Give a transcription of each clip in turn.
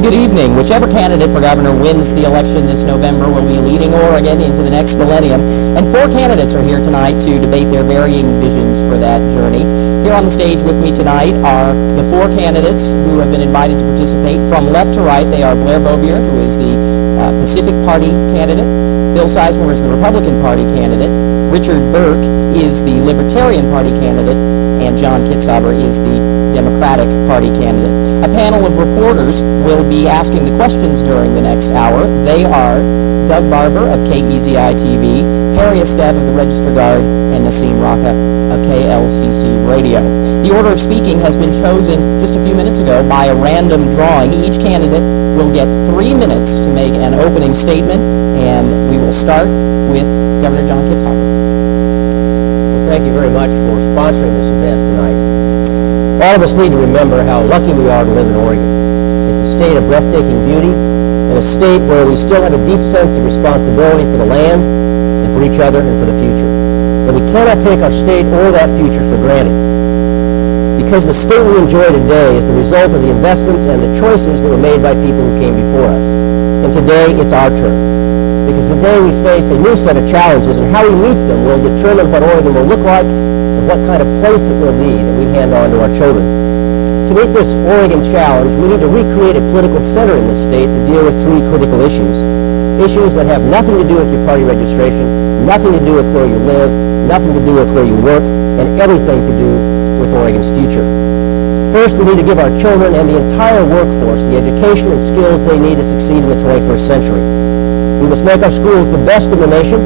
and good evening. Whichever candidate for governor wins the election this November will be leading Oregon into the next millennium. And 4 candidates are here tonight to debate their varying visions for that journey. Here on the stage with me tonight are the 4 candidates who have been invited to participate. From left to right, they are Blair Bobier, who is the Pacific Party candidate. Bill Sizemore is the Republican Party candidate. Richard Burke is the Libertarian Party candidate. And John Kitzhaber is the Democratic Party candidate. A panel of reporters will be asking the questions during the next hour. They are Doug Barber of KVAL-TV, Harry Esteve of the Register Guard, and Nassim Raqqa of KLCC Radio. The order of speaking has been chosen just a few minutes ago by a random drawing. Each candidate will get 3 minutes to make an opening statement, and we will start with Governor John Kitzhaber. Thank you very much for sponsoring this event tonight. All of us need to remember how lucky we are to live in Oregon. It's a state of breathtaking beauty and a state where we still have a deep sense of responsibility for the land and for each other and for the future. And we cannot take our state or that future for granted. Because the state we enjoy today is the result of the investments and the choices that were made by people who came before us. And today, it's our turn. Because today we face a new set of challenges, and how we meet them will determine what Oregon will look like and what kind of place it will be that we hand on to our children. To meet this Oregon challenge, we need to recreate a political center in this state to deal with 3 critical issues. Issues that have nothing to do with your party registration, nothing to do with where you live, nothing to do with where you work, and everything to do with Oregon's future. First, we need to give our children and the entire workforce the education and skills they need to succeed in the 21st century. We must make our schools the best in the nation,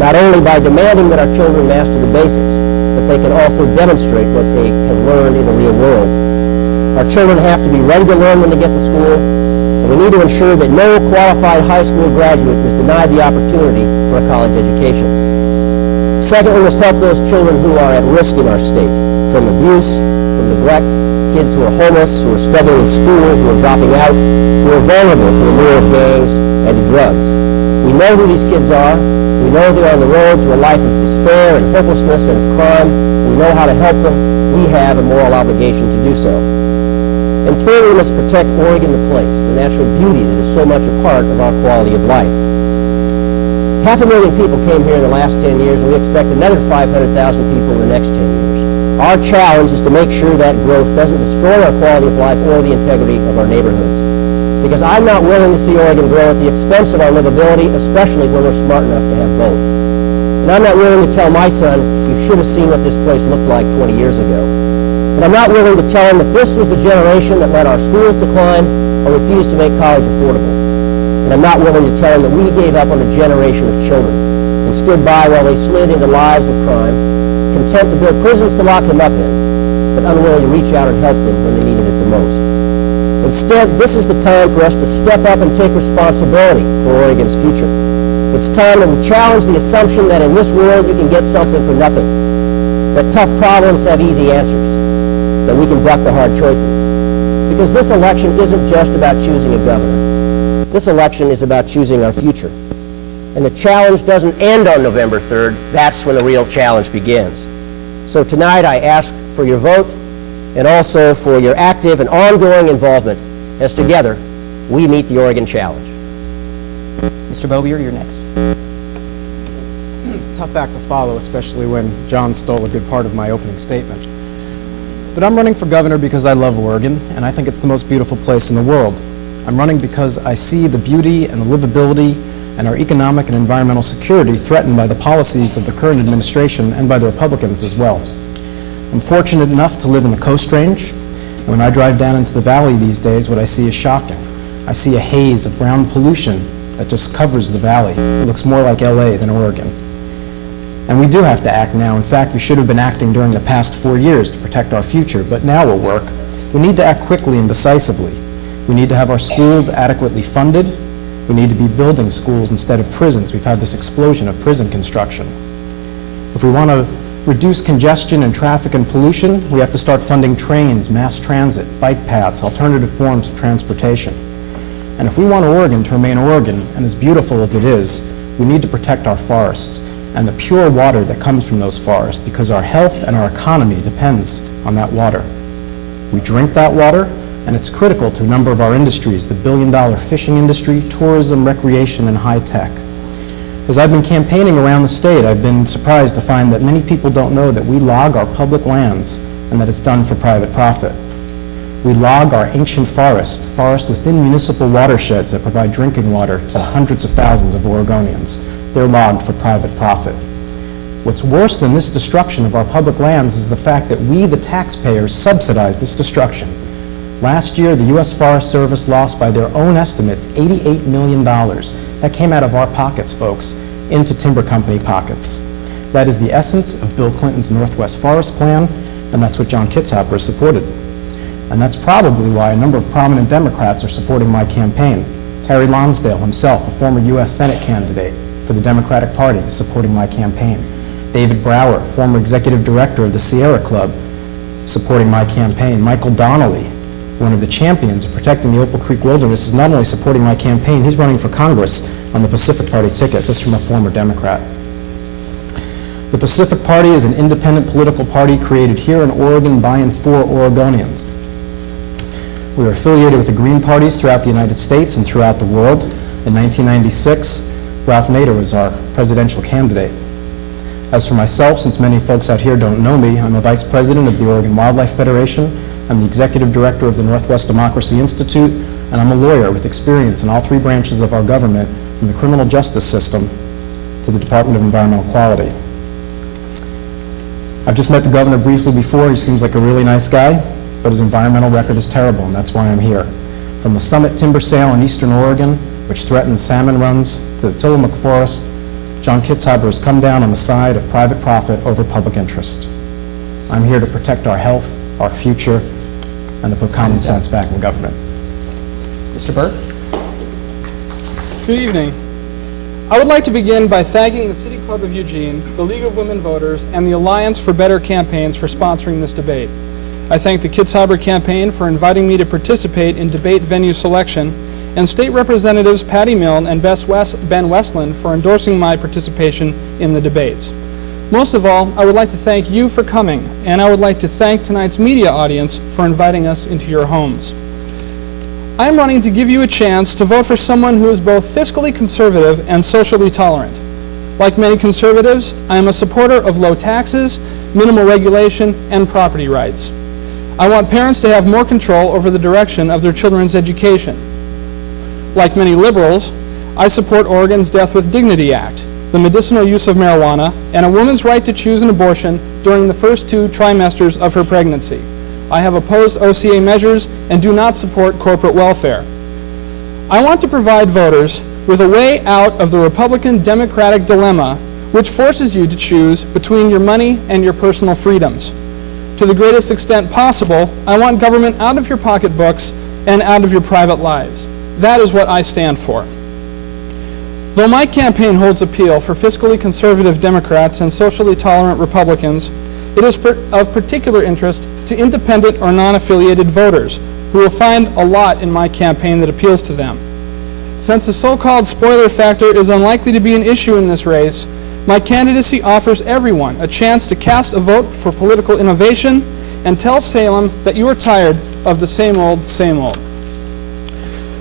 not only by demanding that our children master the basics, but they can also demonstrate what they have learned in the real world. Our children have to be ready to learn when they get to school, and we need to ensure that no qualified high school graduate is denied the opportunity for a college education. Second, we must help those children who are at risk in our state, from abuse, from neglect, kids who are homeless, who are struggling in school, who are dropping out, who are vulnerable to the lure of gangs and to drugs. We know who these kids are. We know they're on the road to a life of despair and hopelessness and of crime. We know how to help them. We have a moral obligation to do so. And third, we must protect Oregon the place, the natural beauty that is so much a part of our quality of life. 500,000 people came here in the last 10 years, and we expect another 500,000 people in the next 10 years. Our challenge is to make sure that growth doesn't destroy our quality of life or the integrity of our neighborhoods. Because I'm not willing to see Oregon grow at the expense of our livability, especially when we're smart enough to have both. And I'm not willing to tell my son, you should have seen what this place looked like 20 years ago. And I'm not willing to tell him that this was the generation that let our schools decline or refused to make college affordable. And I'm not willing to tell him that we gave up on a generation of children and stood by while they slid into lives of crime, content to build prisons to lock them up in, but unwilling to reach out and help them when they needed it the most. Instead, this is the time for us to step up and take responsibility for Oregon's future. It's time that we challenge the assumption that in this world you can get something for nothing, that tough problems have easy answers, that we can duck the hard choices. Because this election isn't just about choosing a governor. This election is about choosing our future. And the challenge doesn't end on November 3rd. That's when the real challenge begins. So tonight I ask for your vote and also for your active and ongoing involvement as together we meet the Oregon challenge. Mr. Bobier, you're next. Tough act to follow, especially when John stole a good part of my opening statement. But I'm running for governor because I love Oregon, and I think it's the most beautiful place in the world. I'm running because I see the beauty and the livability and our economic and environmental security threatened by the policies of the current administration and by the Republicans as well. I'm fortunate enough to live in the Coast Range, and when I drive down into the valley these days, what I see is shocking. I see a haze of brown pollution that just covers the valley. It looks more like LA than Oregon. And we do have to act now. In fact, we should have been acting during the past 4 years to protect our future, but now will work. We need to act quickly and decisively. We need to have our schools adequately funded. We need to be building schools instead of prisons. We've had this explosion of prison construction. If we want to reduce congestion and traffic and pollution, we have to start funding trains, mass transit, bike paths, alternative forms of transportation. And if we want Oregon to remain Oregon and as beautiful as it is, we need to protect our forests and the pure water that comes from those forests, because our health and our economy depends on that water. We drink that water, and it's critical to a number of our industries, the billion-dollar fishing industry, tourism, recreation, and high tech. As I've been campaigning around the state, I've been surprised to find that many people don't know that we log our public lands and that it's done for private profit. We log our ancient forest within municipal watersheds that provide drinking water to hundreds of thousands of Oregonians. They're logged for private profit. What's worse than this destruction of our public lands is the fact that we, the taxpayers, subsidize this destruction. Last year, the U.S. Forest Service lost, by their own estimates, $88 million. That came out of our pockets, folks, into timber company pockets. That is the essence of Bill Clinton's Northwest Forest Plan, and that's what John Kitzhaber supported. And that's probably why a number of prominent Democrats are supporting my campaign. Harry Lonsdale himself, a former U.S. Senate candidate for the Democratic Party, is supporting my campaign. David Brower, former executive director of the Sierra Club, supporting my campaign. Michael Donnelly, one of the champions of protecting the Opal Creek Wilderness, is not only supporting my campaign, he's running for Congress on the Pacific Party ticket. This from a former Democrat. The Pacific Party is an independent political party created here in Oregon by and for Oregonians. We are affiliated with the Green parties throughout the United States and throughout the world. In 1996, Ralph Nader was our presidential candidate. As for myself, since many folks out here don't know me, I'm a vice president of the Oregon Wildlife Federation. I'm the executive director of the Northwest Democracy Institute, and I'm a lawyer with experience in all three branches of our government, from the criminal justice system to the Department of Environmental Quality. I've just met the governor briefly before. He seems like a really nice guy, but his environmental record is terrible, and that's why I'm here. From the Summit timber sale in eastern Oregon, which threatens salmon runs, to the Tillamook Forest, John Kitzhaber has come down on the side of private profit over public interest. I'm here to protect our health, our future, and to put common sense back in government. Mr. Burke? Good evening. I would like to begin by thanking the City Club of Eugene, the League of Women Voters, and the Alliance for Better Campaigns for sponsoring this debate. I thank the Kitzhaber campaign for inviting me to participate in debate venue selection, and State Representatives Patty Milne and Ben Westland for endorsing my participation in the debates. Most of all, I would like to thank you for coming, and I would like to thank tonight's media audience for inviting us into your homes. I am running to give you a chance to vote for someone who is both fiscally conservative and socially tolerant. Like many conservatives, I am a supporter of low taxes, minimal regulation, and property rights. I want parents to have more control over the direction of their children's education. Like many liberals, I support Oregon's Death with Dignity Act, the medicinal use of marijuana, and a woman's right to choose an abortion during the first 2 trimesters of her pregnancy. I have opposed OCA measures and do not support corporate welfare. I want to provide voters with a way out of the Republican-Democratic dilemma, which forces you to choose between your money and your personal freedoms. To the greatest extent possible, I want government out of your pocketbooks and out of your private lives. That is what I stand for. Though my campaign holds appeal for fiscally conservative Democrats and socially tolerant Republicans, it is of particular interest to independent or non-affiliated voters who will find a lot in my campaign that appeals to them. Since the so-called spoiler factor is unlikely to be an issue in this race, my candidacy offers everyone a chance to cast a vote for political innovation and tell Salem that you are tired of the same old, same old.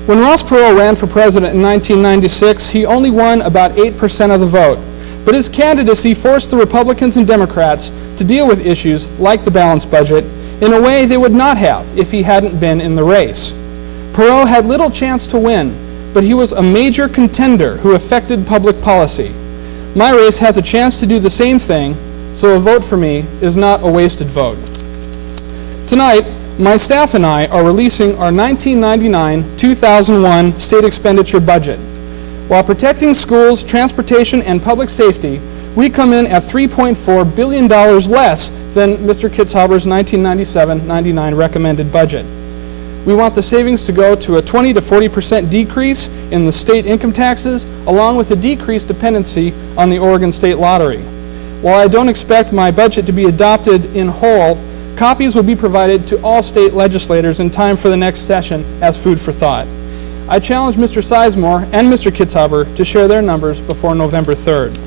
When Ross Perot ran for president in 1996, he only won about 8% of the vote, but his candidacy forced the Republicans and Democrats to deal with issues like the balanced budget in a way they would not have if he hadn't been in the race. Perot had little chance to win, but he was a major contender who affected public policy. My race has a chance to do the same thing, so a vote for me is not a wasted vote. Tonight, my staff and I are releasing our 1999-2001 state expenditure budget. While protecting schools, transportation, and public safety, we come in at $3.4 billion less than Mr. Kitzhaber's 1997-99 recommended budget. We want the savings to go to a 20 to 40% decrease in the state income taxes, along with a decreased dependency on the Oregon State Lottery. While I don't expect my budget to be adopted in whole, copies will be provided to all state legislators in time for the next session as food for thought. I challenge Mr. Sizemore and Mr. Kitzhaber to share their numbers before November 3rd.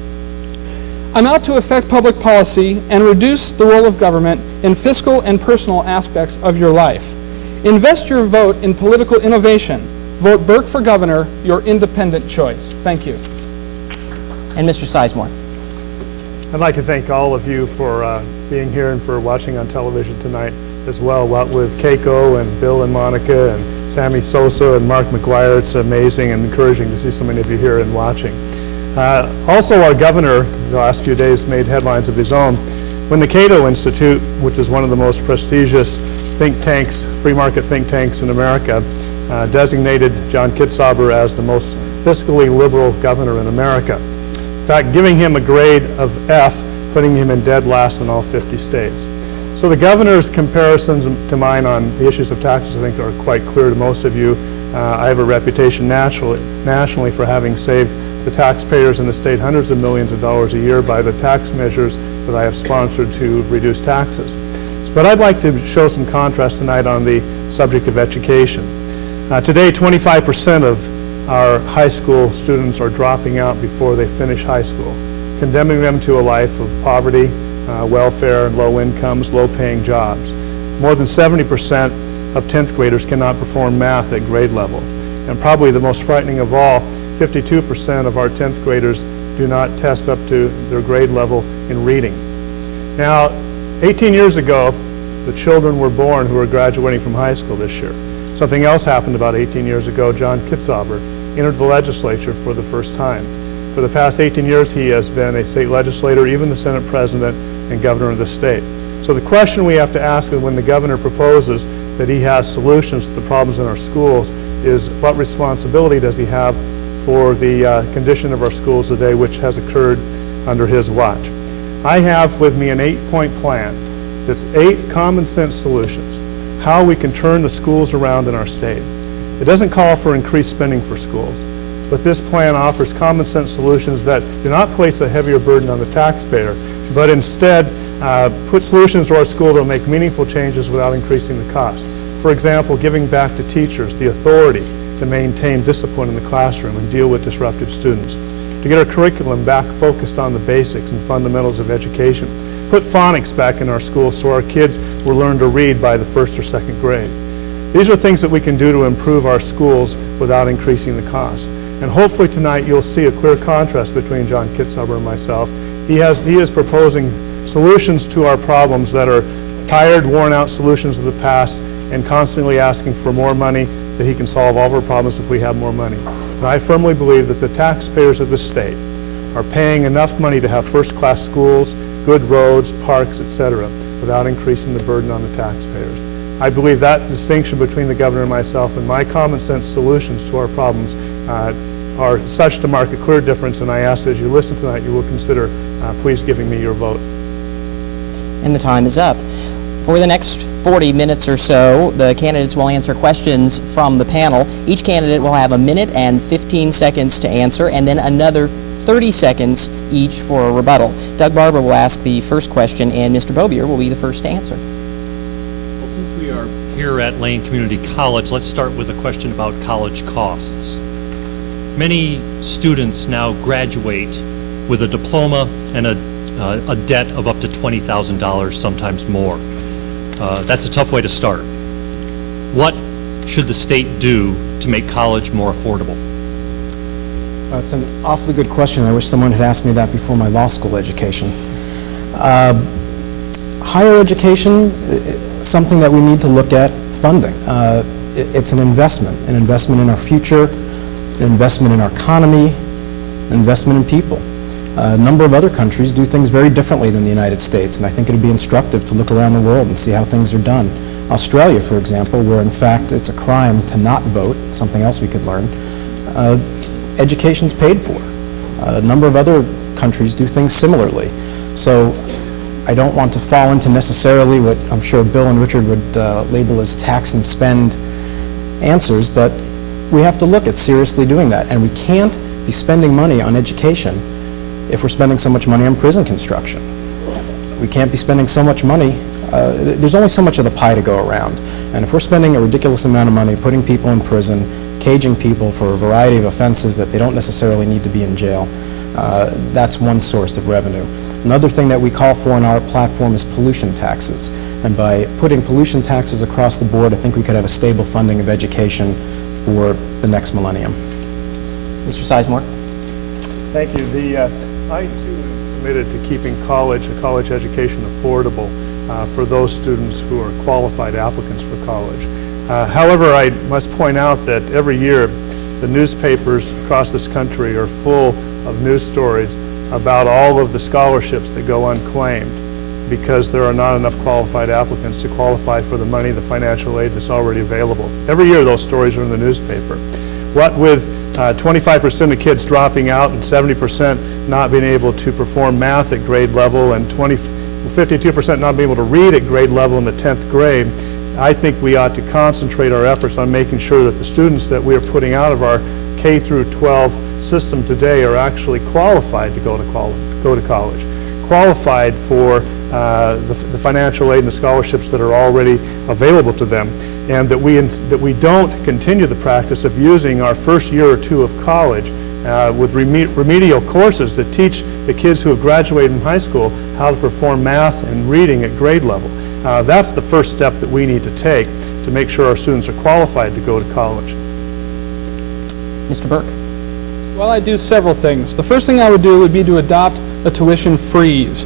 I'm out to affect public policy and reduce the role of government in fiscal and personal aspects of your life. Invest your vote in political innovation. Vote Burke for governor, your independent choice. Thank you. And Mr. Sizemore. I'd like to thank all of you for being here and for watching on television tonight as well. What with Keiko and Bill and Monica and Sammy Sosa and Mark McGuire, it's amazing and encouraging to see so many of you here and watching. Also, our governor, the last few days, made headlines of his own when the Cato Institute, which is one of the most prestigious think tanks, free market think tanks in America, designated John Kitzhaber as the most fiscally liberal governor in America. In fact, giving him a grade of F, putting him in dead last in all 50 states. So the governor's comparisons to mine on the issues of taxes, I think, are quite clear to most of you. I have a reputation nationally for having saved the taxpayers in the state hundreds of millions of dollars a year by the tax measures that I have sponsored to reduce taxes. But I'd like to show some contrast tonight on the subject of education. Today, 25% of our high school students are dropping out before they finish high school, condemning them to a life of poverty, welfare, low incomes, low-paying jobs. More than 70% of 10th graders cannot perform math at grade level. And probably the most frightening of all, 52% of our 10th graders do not test up to their grade level in reading. Now, 18 years ago, the children were born who are graduating from high school this year. Something else happened about 18 years ago. John Kitzhaber entered the legislature for the first time. For the past 18 years, he has been a state legislator, even the Senate president and governor of the state. So the question we have to ask when the governor proposes that he has solutions to the problems in our schools is what responsibility does he have for the condition of our schools today, which has occurred under his watch. I have with me an 8-point plan that's 8 common sense solutions, how we can turn the schools around in our state. It doesn't call for increased spending for schools, but this plan offers common sense solutions that do not place a heavier burden on the taxpayer, but instead put solutions to our school that will make meaningful changes without increasing the cost. For example, giving back to teachers the authority to maintain discipline in the classroom and deal with disruptive students, to get our curriculum back focused on the basics and fundamentals of education, put phonics back in our schools so our kids will learn to read by the 1st or 2nd grade. These are things that we can do to improve our schools without increasing the cost. And hopefully tonight you'll see a clear contrast between John Kitzhaber and myself. He is proposing solutions to our problems that are tired, worn-out solutions of the past and constantly asking for more money, that he can solve all of our problems if we have more money. And I firmly believe that the taxpayers of the state are paying enough money to have first-class schools, good roads, parks, etc., without increasing the burden on the taxpayers. I believe that distinction between the governor and myself and my common sense solutions to our problems are such to mark a clear difference, and I ask that as you listen tonight, you will consider please giving me your vote. And the time is up. For the next 40 minutes or so, the candidates will answer questions from the panel. Each candidate will have 1 minute and 15 seconds to answer, and then another 30 seconds each for a rebuttal. Doug Barber will ask the first question, and Mr. Bobier will be the first to answer. Well, since we are here at Lane Community College, let's start with a question about college costs. Many students now graduate with a diploma and a debt of up to $20,000, sometimes more. That's a tough way to start. What should the state do to make college more affordable? It's an awfully good question. I wish someone had asked me that before my law school education. Higher education, something that we need to look at funding. It's an investment in our future, an investment in our economy, an investment in people. A number of other countries do things very differently than the United States, and I think it would be instructive to look around the world and see how things are done. Australia, for example, where in fact it's a crime to not vote, something else we could learn, education's paid for. A number of other countries do things similarly. So I don't want to fall into necessarily what I'm sure Bill and Richard would label as tax and spend answers, but we have to look at seriously doing that, and we can't be spending money on education if we're spending so much money on prison construction. We can't be spending so much money. There's only so much of the pie to go around. And if we're spending a ridiculous amount of money putting people in prison, caging people for a variety of offenses that they don't necessarily need to be in jail, that's one source of revenue. Another thing that we call for in our platform is pollution taxes. And by putting pollution taxes across the board, I think we could have a stable funding of education for the next millennium. Mr. Sizemore? Thank you. I too am committed to keeping a college education affordable for those students who are qualified applicants for college. However, I must point out that every year the newspapers across this country are full of news stories about all of the scholarships that go unclaimed because there are not enough qualified applicants to qualify for the money, the financial aid that's already available. Every year those stories are in the newspaper. What with 25% of kids dropping out and 70% not being able to perform math at grade level and 52% not being able to read at grade level in the 10th grade, I think we ought to concentrate our efforts on making sure that the students that we are putting out of our K through 12 system today are actually qualified to go to college, qualified for the financial aid and the scholarships that are already available to them, and that we don't continue the practice of using our first year or two of college with remedial courses that teach the kids who have graduated from high school how to perform math and reading at grade level. That's the first step that we need to take to make sure our students are qualified to go to college. Mr. Burke? Well, I do several things. The first thing I would do would be to adopt a tuition freeze.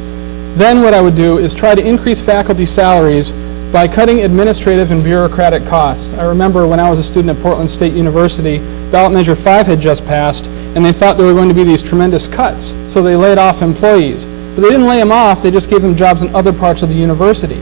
Then what I would do is try to increase faculty salaries by cutting administrative and bureaucratic costs. I remember when I was a student at Portland State University, Ballot Measure 5 had just passed, and they thought there were going to be these tremendous cuts, so they laid off employees. But they didn't lay them off, they just gave them jobs in other parts of the university.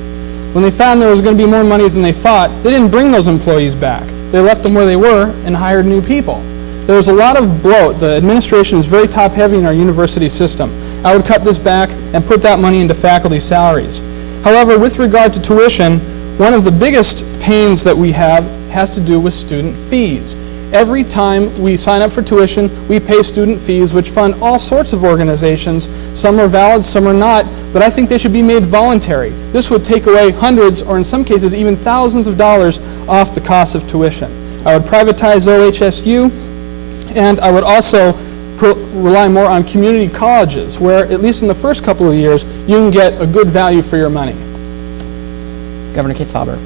When they found there was going to be more money than they thought, they didn't bring those employees back. They left them where they were and hired new people. There was a lot of bloat. The administration is very top-heavy in our university system. I would cut this back and put that money into faculty salaries. However, with regard to tuition, one of the biggest pains that we have has to do with student fees. Every time we sign up for tuition, we pay student fees, which fund all sorts of organizations. Some are valid, some are not, but I think they should be made voluntary. This would take away hundreds, or in some cases even thousands of dollars off the cost of tuition. I would privatize OHSU, and I would also rely more on community colleges, where at least in the first couple of years, you can get a good value for your money. Governor Kitzhaber?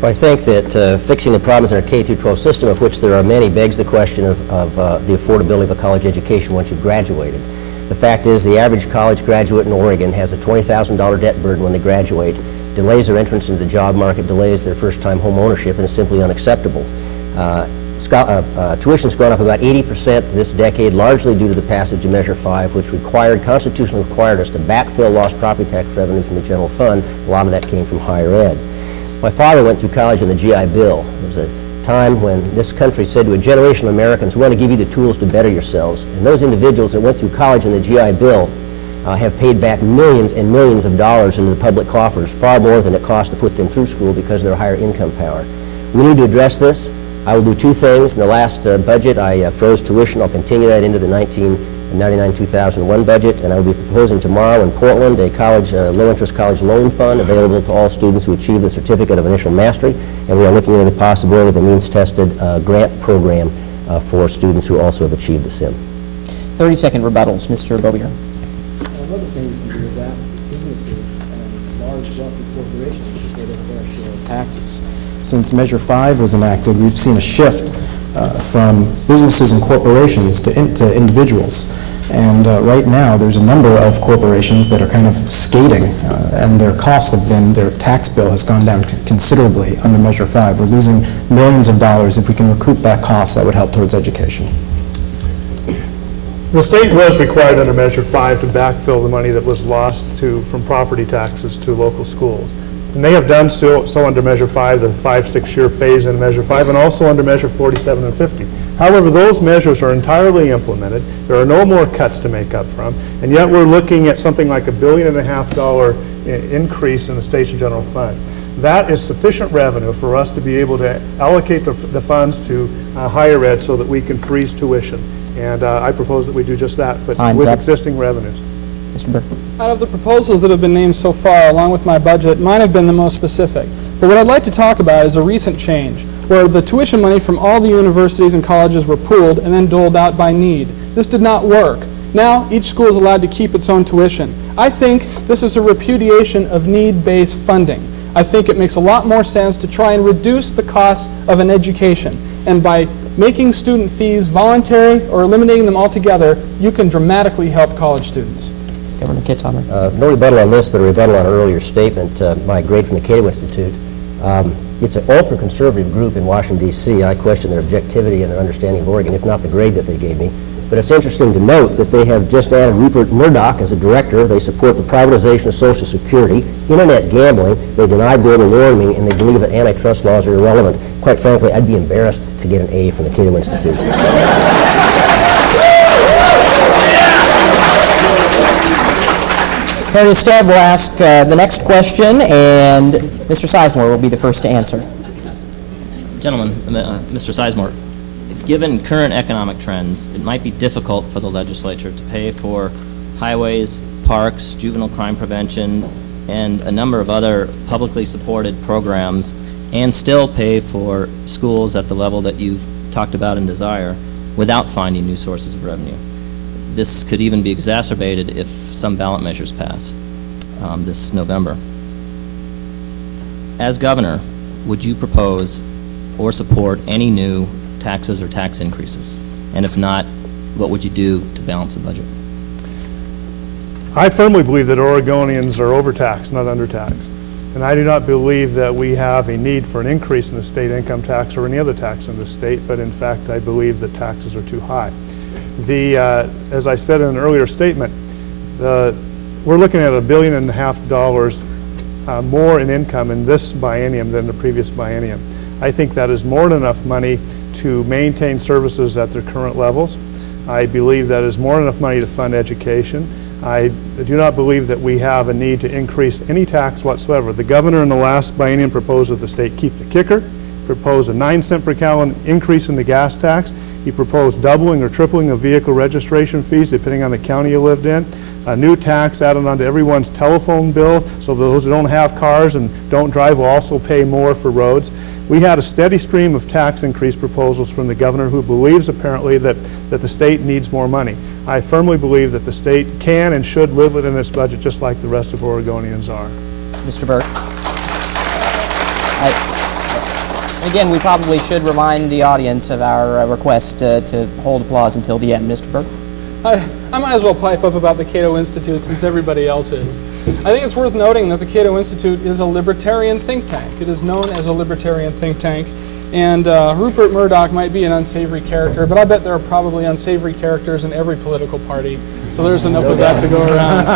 Well, I think that fixing the problems in our K through 12 system, of which there are many, begs the question of the affordability of a college education once you've graduated. The fact is, the average college graduate in Oregon has a $20,000 debt burden when they graduate, delays their entrance into the job market, delays their first-time home ownership, and is simply unacceptable. Tuition's gone up about 80% this decade, largely due to the passage of Measure 5, which constitutionally required us to backfill lost property tax revenue from the general fund. A lot of that came from higher ed. My father went through college on the GI Bill. It was a time when this country said to a generation of Americans, we want to give you the tools to better yourselves. And those individuals that went through college on the GI Bill have paid back millions and millions of dollars into the public coffers, far more than it cost to put them through school because of their higher income power. We need to address this. I will do two things. In the last budget, I froze tuition. I'll continue that into the 1999-2001 budget, and I will be proposing tomorrow in Portland a low-interest college loan fund available to all students who achieve the Certificate of Initial Mastery, and we are looking into the possibility of a means-tested grant program for students who also have achieved the SIM. 30-second rebuttals. Mr. Bobier? Another thing you can do is ask businesses and large wealthy corporations to pay their fair share of taxes. Since Measure 5 was enacted, we've seen a shift from businesses and corporations to individuals. And right now, there's a number of corporations that are kind of skating, and their costs have been, their tax bill has gone down considerably under Measure 5. We're losing millions of dollars. If we can recoup that cost, that would help towards education. The state was required under Measure 5 to backfill the money that was lost from property taxes to local schools. And they have done so under Measure 5, the 5-6-year phase in Measure 5, and also under Measure 47 and 50. However, those measures are entirely implemented. There are no more cuts to make up from, and yet we're looking at something like $1.5 billion increase in the state's general fund. That is sufficient revenue for us to be able to allocate the funds to higher ed so that we can freeze tuition. And I propose that we do just that, but with existing revenues. Mr. Burke? Out of the proposals that have been named so far, along with my budget, mine have been the most specific. But what I'd like to talk about is a recent change, where the tuition money from all the universities and colleges were pooled and then doled out by need. This did not work. Now, each school is allowed to keep its own tuition. I think this is a repudiation of need-based funding. I think it makes a lot more sense to try and reduce the cost of an education. And by making student fees voluntary or eliminating them altogether, you can dramatically help college students. Governor Kitzhaber. No rebuttal on this, but a rebuttal on an earlier statement. My grade from the Cato Institute. It's an ultra-conservative group in Washington, D.C. I question their objectivity and their understanding of Oregon, if not the grade that they gave me. But it's interesting to note that they have just added Rupert Murdoch as a director. They support the privatization of Social Security, internet gambling, they deny global warming, and they believe that antitrust laws are irrelevant. Quite frankly, I'd be embarrassed to get an A from the Cato Institute. Harry Stead will ask the next question, and Mr. Sizemore will be the first to answer. Gentlemen, Mr. Sizemore, given current economic trends, it might be difficult for the legislature to pay for highways, parks, juvenile crime prevention, and a number of other publicly supported programs, and still pay for schools at the level that you've talked about and desire without finding new sources of revenue. This could even be exacerbated if some ballot measures pass this November. As governor, would you propose or support any new taxes or tax increases? And if not, what would you do to balance the budget? I firmly believe that Oregonians are overtaxed, not undertaxed. And I do not believe that we have a need for an increase in the state income tax or any other tax in the state, but in fact I believe that taxes are too high. As I said in an earlier statement, we're looking at $1.5 billion more in income in this biennium than the previous biennium. I think that is more than enough money to maintain services at their current levels. I believe that is more than enough money to fund education. I do not believe that we have a need to increase any tax whatsoever. The governor in the last biennium proposed that the state keep the kicker, proposed a 9-cent per gallon increase in the gas tax. He proposed doubling or tripling of vehicle registration fees depending on the county you lived in. A new tax added onto everyone's telephone bill, so those who don't have cars and don't drive will also pay more for roads. We had a steady stream of tax increase proposals from the governor, who believes apparently that the state needs more money. I firmly believe that the state can and should live within its budget just like the rest of Oregonians are. Mr. Burke. Again, we probably should remind the audience of our request to hold applause until the end. Mr. Burke? I might as well pipe up about the Cato Institute since everybody else is. I think it's worth noting that the Cato Institute is a libertarian think tank. It is known as a libertarian think tank. And Rupert Murdoch might be an unsavory character, but I bet there are probably unsavory characters in every political party. So there's enough of that to go around.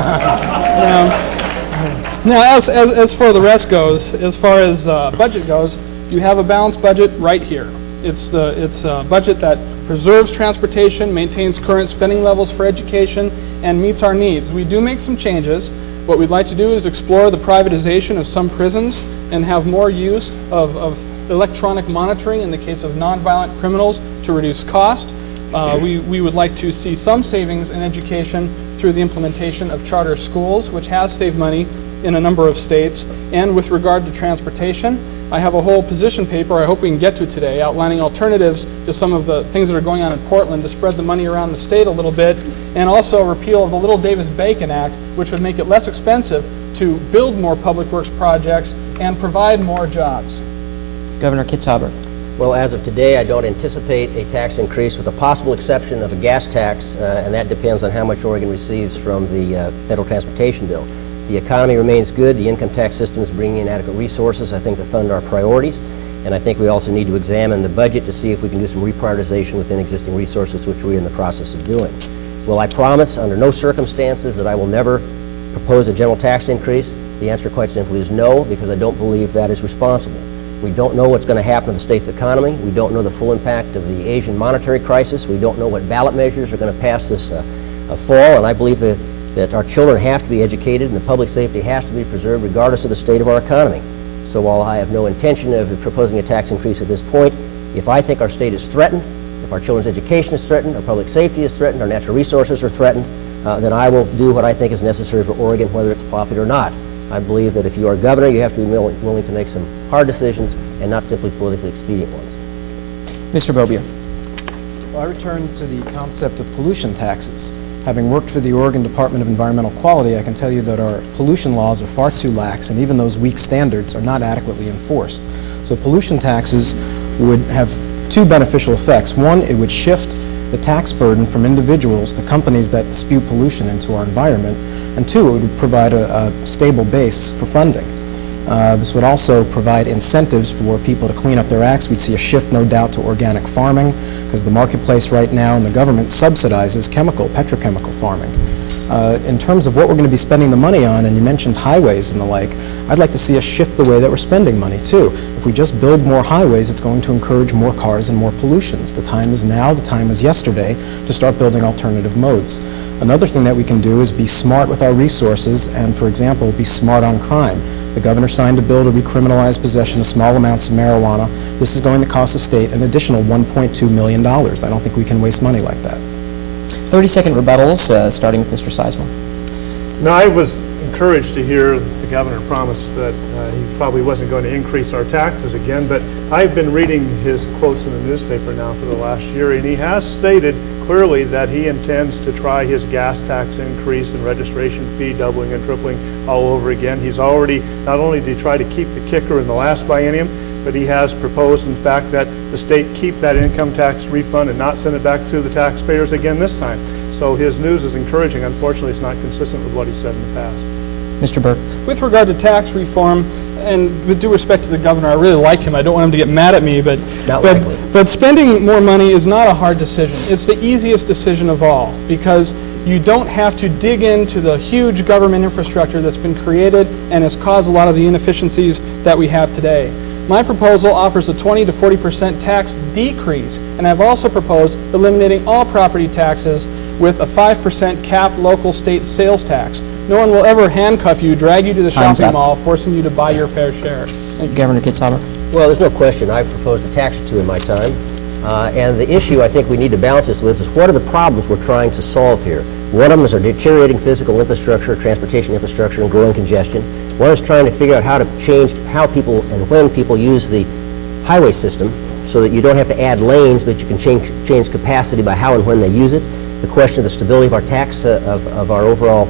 Now, as far the rest goes, as far as budget goes, you have a balanced budget right here. It's a budget that preserves transportation, maintains current spending levels for education, and meets our needs. We do make some changes. What we'd like to do is explore the privatization of some prisons and have more use of electronic monitoring in the case of nonviolent criminals to reduce cost. We would like to see some savings in education through the implementation of charter schools, which has saved money in a number of states. And with regard to transportation, I have a whole position paper I hope we can get to today outlining alternatives to some of the things that are going on in Portland to spread the money around the state a little bit, and also a repeal of the Little Davis-Bacon Act, which would make it less expensive to build more public works projects and provide more jobs. Governor Kitzhaber. Well, as of today, I don't anticipate a tax increase with the possible exception of a gas tax, and that depends on how much Oregon receives from the federal transportation bill. The economy remains good. The income tax system is bringing in adequate resources, I think, to fund our priorities. And I think we also need to examine the budget to see if we can do some reprioritization within existing resources, which we're in the process of doing. Will I promise under no circumstances that I will never propose a general tax increase? The answer quite simply is no, because I don't believe that is responsible. We don't know what's going to happen to the state's economy. We don't know the full impact of the Asian monetary crisis. We don't know what ballot measures are going to pass this fall, and I believe that our children have to be educated and the public safety has to be preserved regardless of the state of our economy. So while I have no intention of proposing a tax increase at this point, if I think our state is threatened, if our children's education is threatened, our public safety is threatened, our natural resources are threatened, then I will do what I think is necessary for Oregon, whether it's popular or not. I believe that if you are governor, you have to be willing to make some hard decisions and not simply politically expedient ones. Mr. Bobier. Well, I return to the concept of pollution taxes. Having worked for the Oregon Department of Environmental Quality, I can tell you that our pollution laws are far too lax, and even those weak standards are not adequately enforced. So pollution taxes would have two beneficial effects. One, it would shift the tax burden from individuals to companies that spew pollution into our environment, and two, it would provide a stable base for funding. This would also provide incentives for people to clean up their acts. We'd see a shift, no doubt, to organic farming, because the marketplace right now and the government subsidizes petrochemical farming. In terms of what we're going to be spending the money on, and you mentioned highways and the like, I'd like to see us shift the way that we're spending money too. If we just build more highways, it's going to encourage more cars and more pollutions. The time is now, the time is yesterday to start building alternative modes. Another thing that we can do is be smart with our resources and, for example, be smart on crime. The governor signed a bill to recriminalize possession of small amounts of marijuana. This is going to cost the state an additional $1.2 million. I don't think we can waste money like that. 30-second rebuttals, starting with Mr. Sizemore. Now, I was encouraged to hear the governor promise that he probably wasn't going to increase our taxes again, but I've been reading his quotes in the newspaper now for the last year, and he has stated clearly that he intends to try his gas tax increase and registration fee doubling and tripling all over again. He's already, not only did he try to keep the kicker in the last biennium, but he has proposed, in fact, that the state keep that income tax refund and not send it back to the taxpayers again this time. So his news is encouraging. Unfortunately, it's not consistent with what he said in the past. Mr. Burke. With regard to tax reform, and with due respect to the governor, I really like him. I don't want him to get mad at me, but spending more money is not a hard decision. It's the easiest decision of all, because you don't have to dig into the huge government infrastructure that's been created and has caused a lot of the inefficiencies that we have today. My proposal offers a 20 to 40% tax decrease, and I've also proposed eliminating all property taxes with a 5% capped local state sales tax. No one will ever handcuff you, drag you to the shopping mall, forcing you to buy your fair share. Governor Kitzhaber. Well, there's no question. I've proposed a tax or two in my time. And the issue I think we need to balance this with is what are the problems we're trying to solve here? One of them is our deteriorating physical infrastructure, transportation infrastructure, and growing congestion. One is trying to figure out how to change how people and when people use the highway system so that you don't have to add lanes, but you can change capacity by how and when they use it. The question of the stability of our tax, of our overall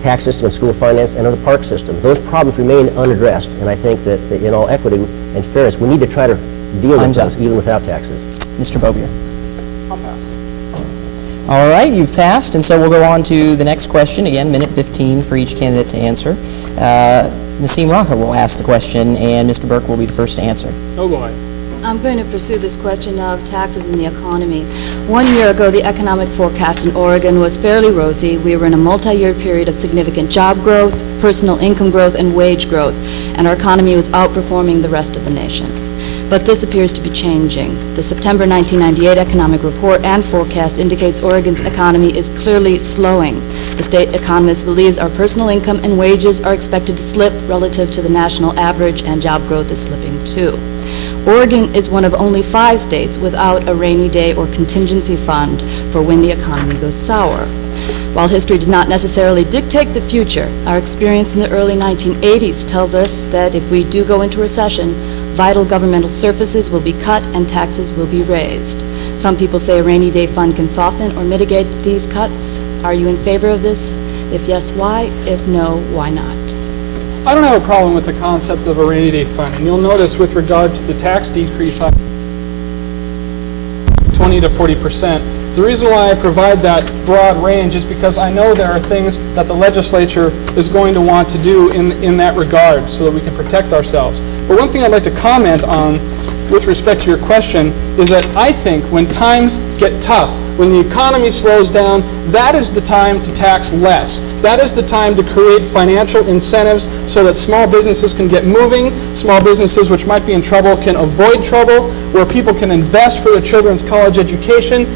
tax system and school finance, and of the park system. Those problems remain unaddressed, and I think that in all equity and fairness, we need to try to deal with those even without taxes. Mr. Bobier. I'll pass. All right, you've passed, and so we'll go on to the next question. Again, minute 15 for each candidate to answer. Nasim Raha will ask the question, and Mr. Burke will be the first to answer. Oh boy. I'm going to pursue this question of taxes and the economy. 1 year ago, the economic forecast in Oregon was fairly rosy. We were in a multi-year period of significant job growth, personal income growth, and wage growth, and our economy was outperforming the rest of the nation. But this appears to be changing. The September 1998 economic report and forecast indicates Oregon's economy is clearly slowing. The state economist believes our personal income and wages are expected to slip relative to the national average, and job growth is slipping too. Oregon is one of only 5 states without a rainy day or contingency fund for when the economy goes sour. While history does not necessarily dictate the future, our experience in the early 1980s tells us that if we do go into recession, vital governmental services will be cut and taxes will be raised. Some people say a rainy day fund can soften or mitigate these cuts. Are you in favor of this? If yes, why? If no, why not? I don't have a problem with the concept of a rainy day fund, and you'll notice with regard to the tax decrease, 20 to 40%. The reason why I provide that broad range is because I know there are things that the legislature is going to want to do in that regard so that we can protect ourselves. But one thing I'd like to comment on with respect to your question is that I think when times get tough, when the economy slows down, that is the time to tax less. That is the time to create financial incentives so that small businesses can get moving, small businesses which might be in trouble can avoid trouble, where people can invest for their children's college education.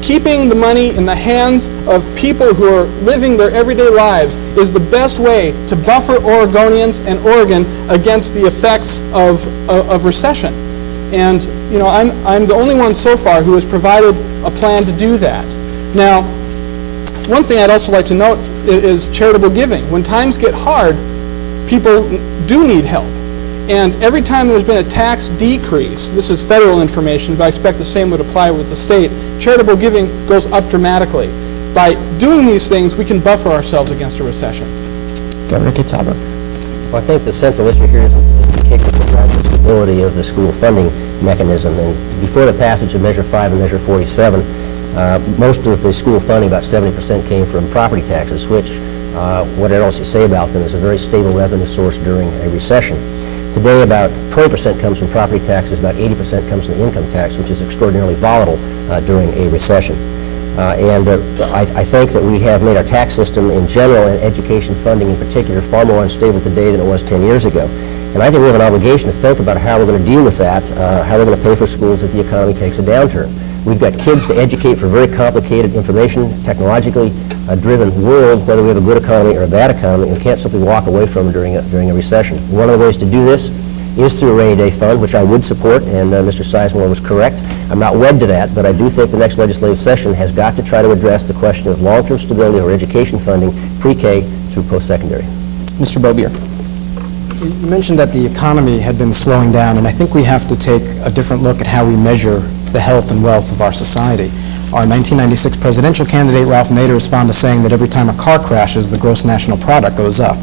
Keeping the money in the hands of people who are living their everyday lives is the best way to buffer Oregonians and Oregon against the effects of recession. And you know, I'm the only one so far who has provided a plan to do that. Now, one thing I'd also like to note is charitable giving. When times get hard, people do need help. And every time there's been a tax decrease, this is federal information, but I expect the same would apply with the state, charitable giving goes up dramatically. By doing these things, we can buffer ourselves against a recession. Governor Kitzhaber. Well, I think the central issue here is the kick around the stability of the school funding mechanism. And before the passage of Measure 5 and Measure 47, most of the school funding, about 70%, came from property taxes, which, whatever else you say about them, is a very stable revenue source during a recession. Today, about 20% comes from property taxes, about 80% comes from the income tax, which is extraordinarily volatile during a recession. I think that we have made our tax system in general and education funding in particular far more unstable today than it was 10 years ago. And I think we have an obligation to think about how we're going to deal with that, how we're going to pay for schools if the economy takes a downturn. We've got kids to educate for a very complicated information, technologically driven world, whether we have a good economy or a bad economy, and we can't simply walk away from it during a recession. One of the ways to do this is through a rainy day fund, which I would support, and Mr. Sizemore was correct. I'm not wed to that, but I do think the next legislative session has got to try to address the question of long-term stability or education funding, pre-K through post-secondary. Mr. Bobier. You mentioned that the economy had been slowing down, and I think we have to take a different look at how we measure the health and wealth of our society. Our 1996 presidential candidate, Ralph Nader, is fond of saying that every time a car crashes, the gross national product goes up.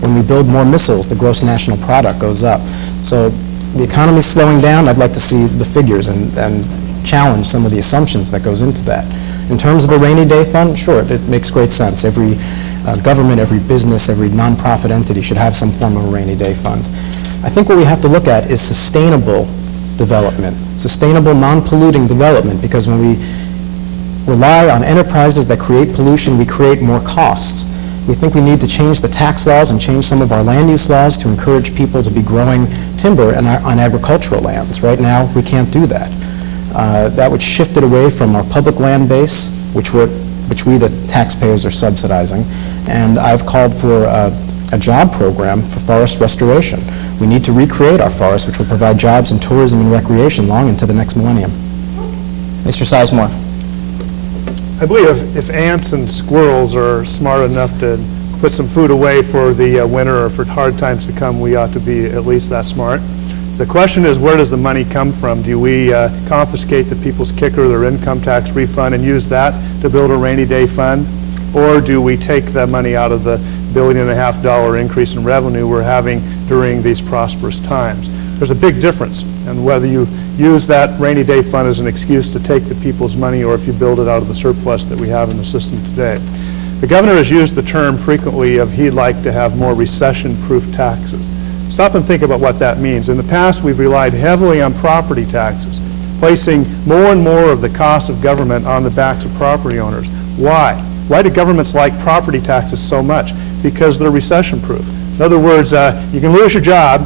When we build more missiles, the gross national product goes up. So the economy is slowing down. I'd like to see the figures and challenge some of the assumptions that goes into that. In terms of a rainy day fund, sure, it makes great sense. Every government, every business, every nonprofit entity should have some form of a rainy day fund. I think what we have to look at is sustainable development, sustainable non-polluting development, because when we rely on enterprises that create pollution, we create more costs. We think we need to change the tax laws and change some of our land use laws to encourage people to be growing timber on agricultural lands. Right now, we can't do that. That would shift it away from our public land base, which we, the taxpayers, are subsidizing. And I've called for a job program for forest restoration. We need to recreate our forests, which will provide jobs in tourism and recreation long into the next millennium. Mr. Sizemore. I believe if ants and squirrels are smart enough to put some food away for the winter or for hard times to come, we ought to be at least that smart. The question is, where does the money come from? Do we confiscate the people's kicker, their income tax refund, and use that to build a rainy day fund? Or do we take that money out of the $1.5 billion increase in revenue we're having during these prosperous times? There's a big difference in whether you use that rainy day fund as an excuse to take the people's money or if you build it out of the surplus that we have in the system today. The governor has used the term frequently of he'd like to have more recession-proof taxes. Stop and think about what that means. In the past, we've relied heavily on property taxes, placing more and more of the cost of government on the backs of property owners. Why? Why do governments like property taxes so much? Because they're recession-proof. In other words, you can lose your job,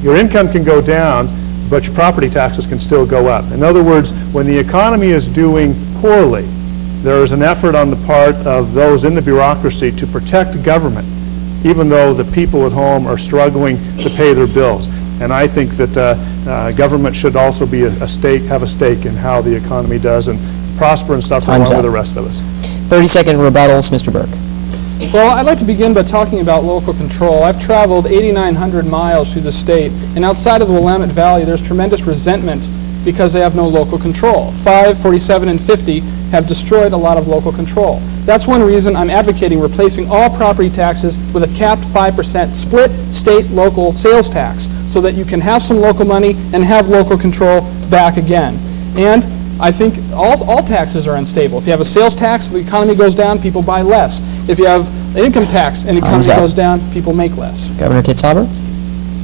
your income can go down, but your property taxes can still go up. In other words, when the economy is doing poorly, there is an effort on the part of those in the bureaucracy to protect government, even though the people at home are struggling to pay their bills. And I think that government should also be have a stake in how the economy does and prosper and suffer along with the rest of us. 30-second rebuttals, Mr. Burke. Well, I'd like to begin by talking about local control. I've traveled 8,900 miles through the state, and outside of the Willamette Valley, there's tremendous resentment because they have no local control. 5, 47, and 50 have destroyed a lot of local control. That's one reason I'm advocating replacing all property taxes with a capped 5% split state-local sales tax so that you can have some local money and have local control back again. And I think all taxes are unstable. If you have a sales tax, the economy goes down, people buy less. If you have an income tax and the economy goes down, people make less. Governor Kitzhaber?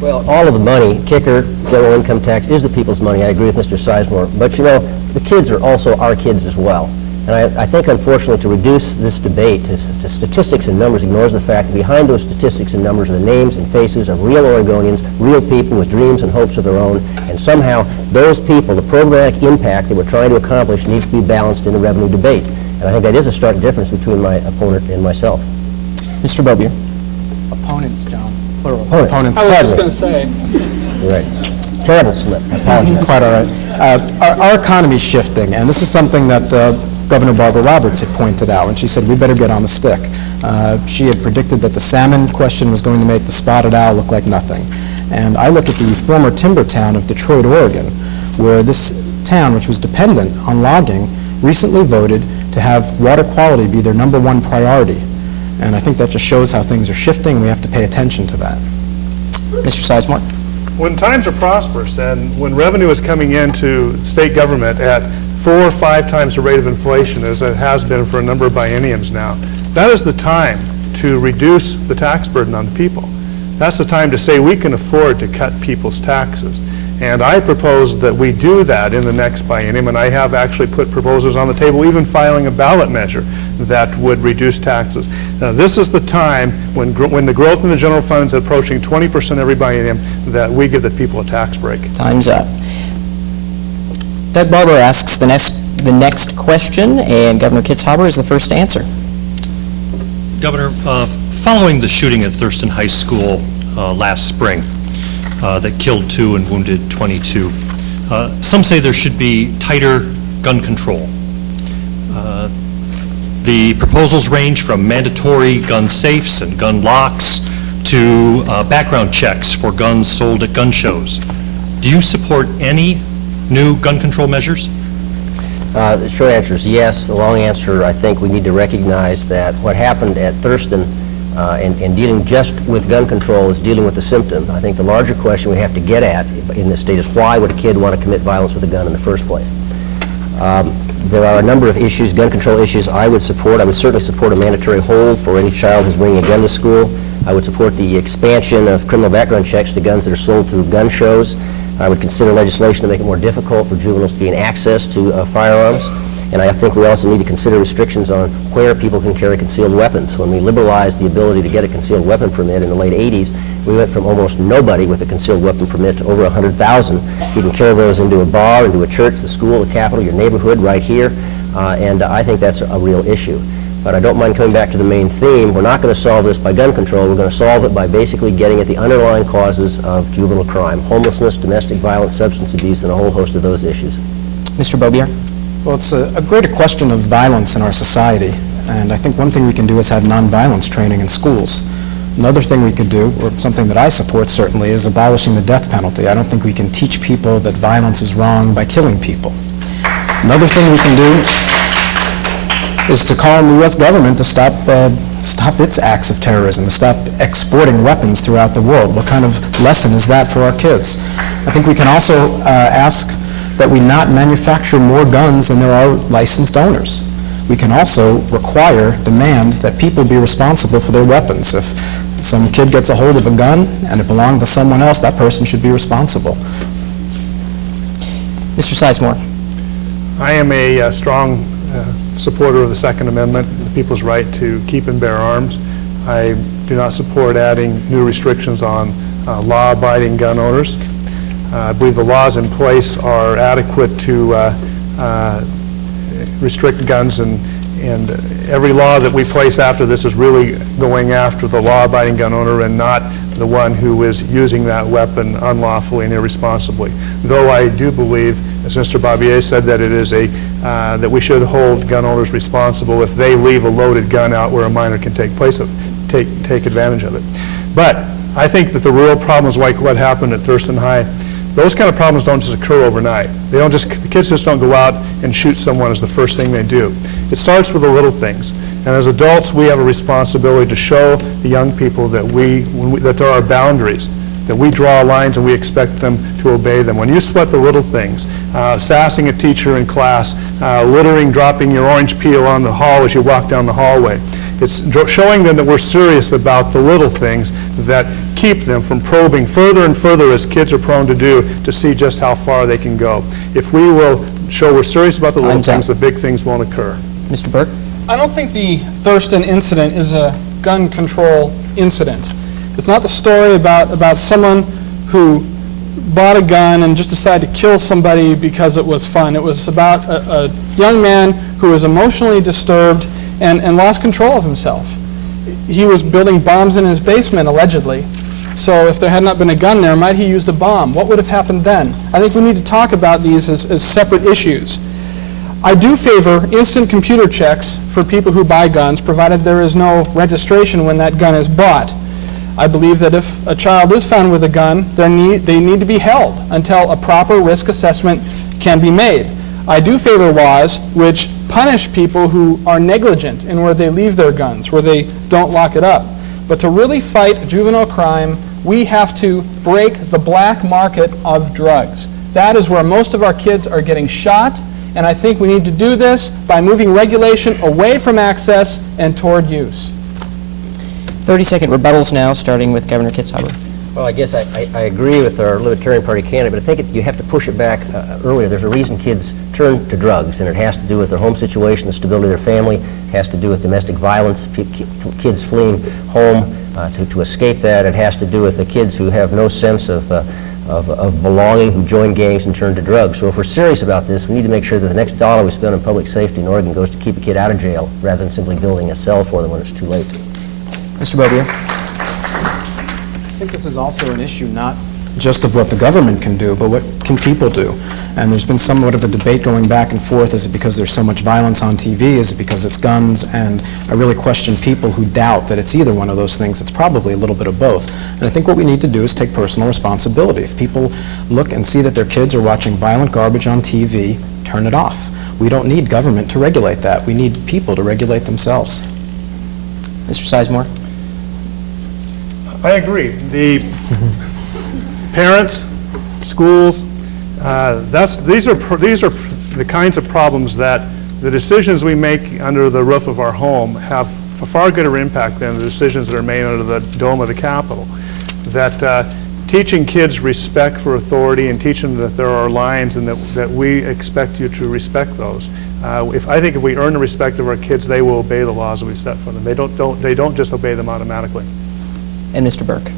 Well, all of the money, kicker, general income tax, is the people's money. I agree with Mr. Sizemore. But, you know, the kids are also our kids as well. And I think, unfortunately, to reduce this debate to statistics and numbers ignores the fact that behind those statistics and numbers are the names and faces of real Oregonians, real people with dreams and hopes of their own, and somehow those people, the programmatic impact that we're trying to accomplish needs to be balanced in the revenue debate. And I think that is a stark difference between my opponent and myself. Mr. Bobier. Opponents, John, plural. Opponents. I was just going to say. You're right. Terrible slip. I apologize. Quite all right. Our economy is shifting, and this is something that Governor Barbara Roberts had pointed out, and she said we better get on the stick. She had predicted that the salmon question was going to make the spotted owl look like nothing. And I look at the former timber town of Detroit, Oregon, where this town, which was dependent on logging, recently voted to have water quality be their #1 priority. And I think that just shows how things are shifting, and we have to pay attention to that. Mr. Sizemore? When times are prosperous and when revenue is coming into state government at 4 or 5 times the rate of inflation as it has been for a number of bienniums now, that is the time to reduce the tax burden on the people. That's the time to say we can afford to cut people's taxes. And I propose that we do that in the next biennium, and I have actually put proposals on the table, even filing a ballot measure that would reduce taxes. Now, this is the time when the growth in the general fund is approaching 20% every biennium that we give the people a tax break. Time's up. Doug Barber asks the next question, and Governor Kitzhaber is the first to answer. Governor, following the shooting at Thurston High School last spring that killed 2 and wounded 22, some say there should be tighter gun control. The proposals range from mandatory gun safes and gun locks to background checks for guns sold at gun shows. Do you support any new gun control measures? The short answer is yes. The long answer, I think we need to recognize that what happened at Thurston and dealing just with gun control is dealing with the symptom. I think the larger question we have to get at in this state is why would a kid want to commit violence with a gun in the first place? There are a number of issues, gun control issues I would support. I would certainly support a mandatory hold for any child who's bringing a gun to school. I would support the expansion of criminal background checks to guns that are sold through gun shows. I would consider legislation to make it more difficult for juveniles to gain access to firearms. And I think we also need to consider restrictions on where people can carry concealed weapons. When we liberalized the ability to get a concealed weapon permit in the late 80s, we went from almost nobody with a concealed weapon permit to over 100,000. You can carry those into a bar, into a church, the school, the Capitol, your neighborhood, right here. And I think that's a real issue. But I don't mind coming back to the main theme. We're not going to solve this by gun control. We're going to solve it by basically getting at the underlying causes of juvenile crime: homelessness, domestic violence, substance abuse, and a whole host of those issues. Mr. Bobier? Well, it's a greater question of violence in our society, and I think one thing we can do is have nonviolence training in schools. Another thing we could do, or something that I support certainly, is abolishing the death penalty. I don't think we can teach people that violence is wrong by killing people. Another thing we can do is to call on the U.S. government to stop its acts of terrorism, to stop exporting weapons throughout the world. What kind of lesson is that for our kids? I think we can also ask that we not manufacture more guns than there are licensed owners. We can also demand that people be responsible for their weapons. If some kid gets a hold of a gun and it belonged to someone else, that person should be responsible. Mr. Sizemore? I am a strong supporter of the Second Amendment, the people's right to keep and bear arms. I do not support adding new restrictions on law-abiding gun owners. I believe the laws in place are adequate to restrict guns, and every law that we place after this is really going after the law-abiding gun owner and not the one who is using that weapon unlawfully and irresponsibly. Though I do believe, as Mr. Bobier said, that it is that we should hold gun owners responsible if they leave a loaded gun out where a minor can take advantage of it. But I think that the real problems like what happened at Thurston High, those kind of problems don't just occur overnight. The kids just don't go out and shoot someone as the first thing they do. It starts with the little things. And as adults, we have a responsibility to show the young people that that there are boundaries, that we draw lines and we expect them to obey them. When you sweat the little things, sassing a teacher in class, littering, dropping your orange peel on the hall as you walk down the hallway, it's showing them that we're serious about the little things that keep them from probing further and further, as kids are prone to do, to see just how far they can go. If we will show we're serious about the little things, the big things won't occur. Mr. Burke? I don't think the Thurston incident is a gun control incident. It's not the story about someone who bought a gun and just decided to kill somebody because it was fun. It was about a young man who was emotionally disturbed and lost control of himself. He was building bombs in his basement, allegedly. So if there had not been a gun there, might he used a bomb? What would have happened then? I think we need to talk about these as separate issues. I do favor instant computer checks for people who buy guns, provided there is no registration when that gun is bought. I believe that if a child is found with a gun, they need to be held until a proper risk assessment can be made. I do favor laws which punish people who are negligent in where they leave their guns, where they don't lock it up. But to really fight juvenile crime, we have to break the black market of drugs. That is where most of our kids are getting shot, and I think we need to do this by moving regulation away from access and toward use. 30-second rebuttals now, starting with Governor Kitzhaber. Well, I guess I agree with our Libertarian Party candidate, but I think you have to push it back earlier. There's a reason kids turn to drugs, and it has to do with their home situation, the stability of their family, it has to do with domestic violence, kids fleeing home to escape that. It has to do with the kids who have no sense of belonging, who join gangs and turn to drugs. So if we're serious about this, we need to make sure that the next dollar we spend on public safety in Oregon goes to keep a kid out of jail rather than simply building a cell for them when it's too late. Mr. Bobier. I think this is also an issue not just of what the government can do, but what can people do. And there's been somewhat of a debate going back and forth. Is it because there's so much violence on TV? Is it because it's guns? And I really question people who doubt that it's either one of those things. It's probably a little bit of both. And I think what we need to do is take personal responsibility. If people look and see that their kids are watching violent garbage on TV, turn it off. We don't need government to regulate that. We need people to regulate themselves. Mr. Sizemore. I agree. The parents, schools, these are the kinds of problems that the decisions we make under the roof of our home have a far greater impact than the decisions that are made under the dome of the Capitol. That teaching kids respect for authority and teaching them that there are lines and that we expect you to respect those. I think if we earn the respect of our kids, they will obey the laws that we set for them. They don't just obey them automatically. And Mr. Burke.